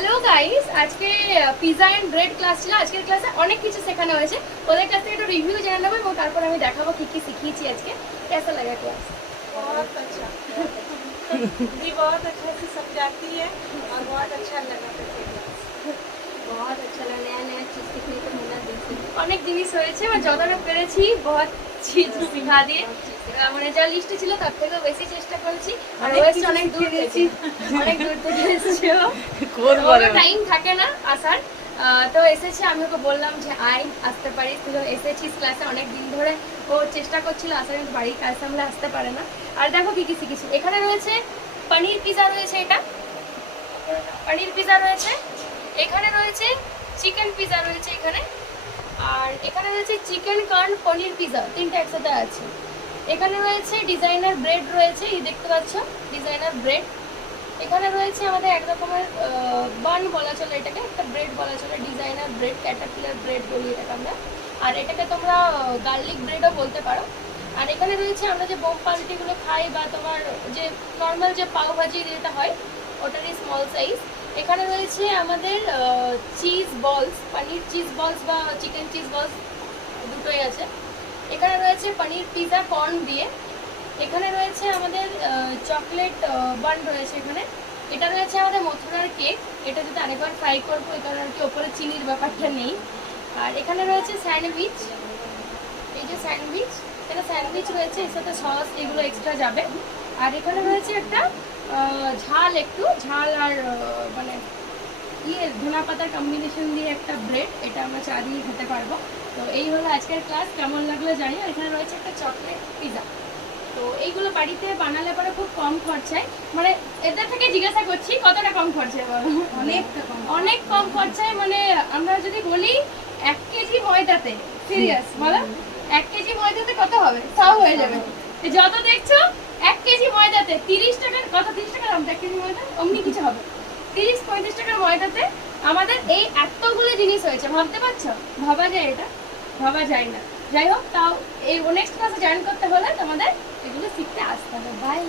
Hello guys, আজকে pizza and bread class ছিল। আজকের ক্লাসে অনেক কিছু শেখানো হয়েছে। ওদের কাছ থেকে একটু রিভিউ জেনে নেবো এবং তারপর আমি দেখাবো কি কি শিখিয়েছি আজকে। कैसा लगा क्लास? बहुत अच्छा भी बहुत अच्छे से समझाती है और बहुत अच्छा लगा करके बहुत अच्छा लगा, नया नया चीज सीखने को मिला। देखिए অনেক জিনিস হয়েছে, মানে যতটা পেরেছি বহুত চিজ শিখা দিয়ে, মানে যা লিস্টে ছিল তার থেকেও বেশি চেষ্টা করেছি। আর ওয়েস্ট অনেক দূর থেকে এসেছে, কোনো টাইম থাকে না আসার। তো এসেছে, আমি ওকে বললাম যে আয় আসতে পারিস, তুই এসেছিস ক্লাসে অনেক দিন ধরে। ও চেষ্টা করছিল আসার, কিন্তু বাড়ির কাজ সামলে আসতে পারে না। আর দেখো কি কি শিখেছি। এখানে রয়েছে পনির পিজা রয়েছে, এটা পনির পিজা রয়েছে। এখানে রয়েছে চিকেন পিজা রয়েছে এখানে। আর এখানে রয়েছে চিকেন কর্ন পনির পিজা, তিনটা একসাথে আছে। এখানে রয়েছে ডিজাইনার ব্রেড রয়েছে, এই দেখতে পাচ্ছ ডিজাইনার ব্রেড। এখানে রয়েছে আমাদের এক রকমের বান বলা চলে, এটাকে একটা ব্রেড বলা চলে, ডিজাইনার ব্রেড, ক্যাটারপিলার ব্রেড বলি এটাকে আমরা। আর এটাকে তোমরা গার্লিক ব্রেডও বলতে পারো। আর এখানে রয়েছে আমরা যে বোম পাউরুটিগুলো খাই, বা তোমার যে নর্মাল যে পাও ভাজি যেটা হয় ওটারই স্মল সাইজ। এখানে রয়েছে আমাদের চিজ বলস, পনির চিজ বলস বা চিকেন চিজ বলস দুটোই আছে। এখানে রয়েছে পনির পিজা কর্ন দিয়ে। এখানে রয়েছে আমাদের চকলেট বান রয়েছে এখানে। এটা রয়েছে আমাদের মথুরার কেক, এটা যদি আরেকবার ফ্রাই করবো, এই কারণে আর কি ওপরে চিনির ব্যাপারটা নেই। আর এখানে রয়েছে স্যান্ডউইচ, এই যে স্যান্ডউইচ, এটা স্যান্ডউইচ রয়েছে, এর সাথে সস এগুলো এক্সট্রা যাবে। আর এখানে রয়েছে একটা ঝাল, একটু ঝাল আর মানে ধনা পাতার কম্বিনেশন দিয়ে একটা ব্রেড, এটা আমরা চা দিয়ে খেতে পারবো। তো এই হলো আজকের ক্লাস, কেমন লাগলো জানি। আর এখানে রয়েছে একটা চকলেট পিজা। তো এইগুলো বাড়িতে বানালে পরে খুব কম খরচায়, মানে এদের থেকে জিজ্ঞাসা করছি কতটা কম খরচায় বলো? অনেক কম খরচায়। মানে আমরা যদি বলি 1 কেজি ময়দাতে, সিরিয়াস বলো, 1 কেজি ময়দাতে কত হবে? তাও হয়ে যাবে। যত দেখছো 1 কেজি ময়দাতে 30 টাকার, কত 30 টাকার দাম 1 কেজি ময়দা, অমনি কিছু হবে 30-35 টাকার ময়দাতে আমাদের এই এতগুলো জিনিস হয়েছে। ভাবতে পারছো? ভাবা যায়? এটা ভাবা যায় না। যাই হোক, তাও এই নেক্সট ক্লাসে জয়েন করতে হলে তোমাদের এগুলো শিখতে আসতে হবে। বাই।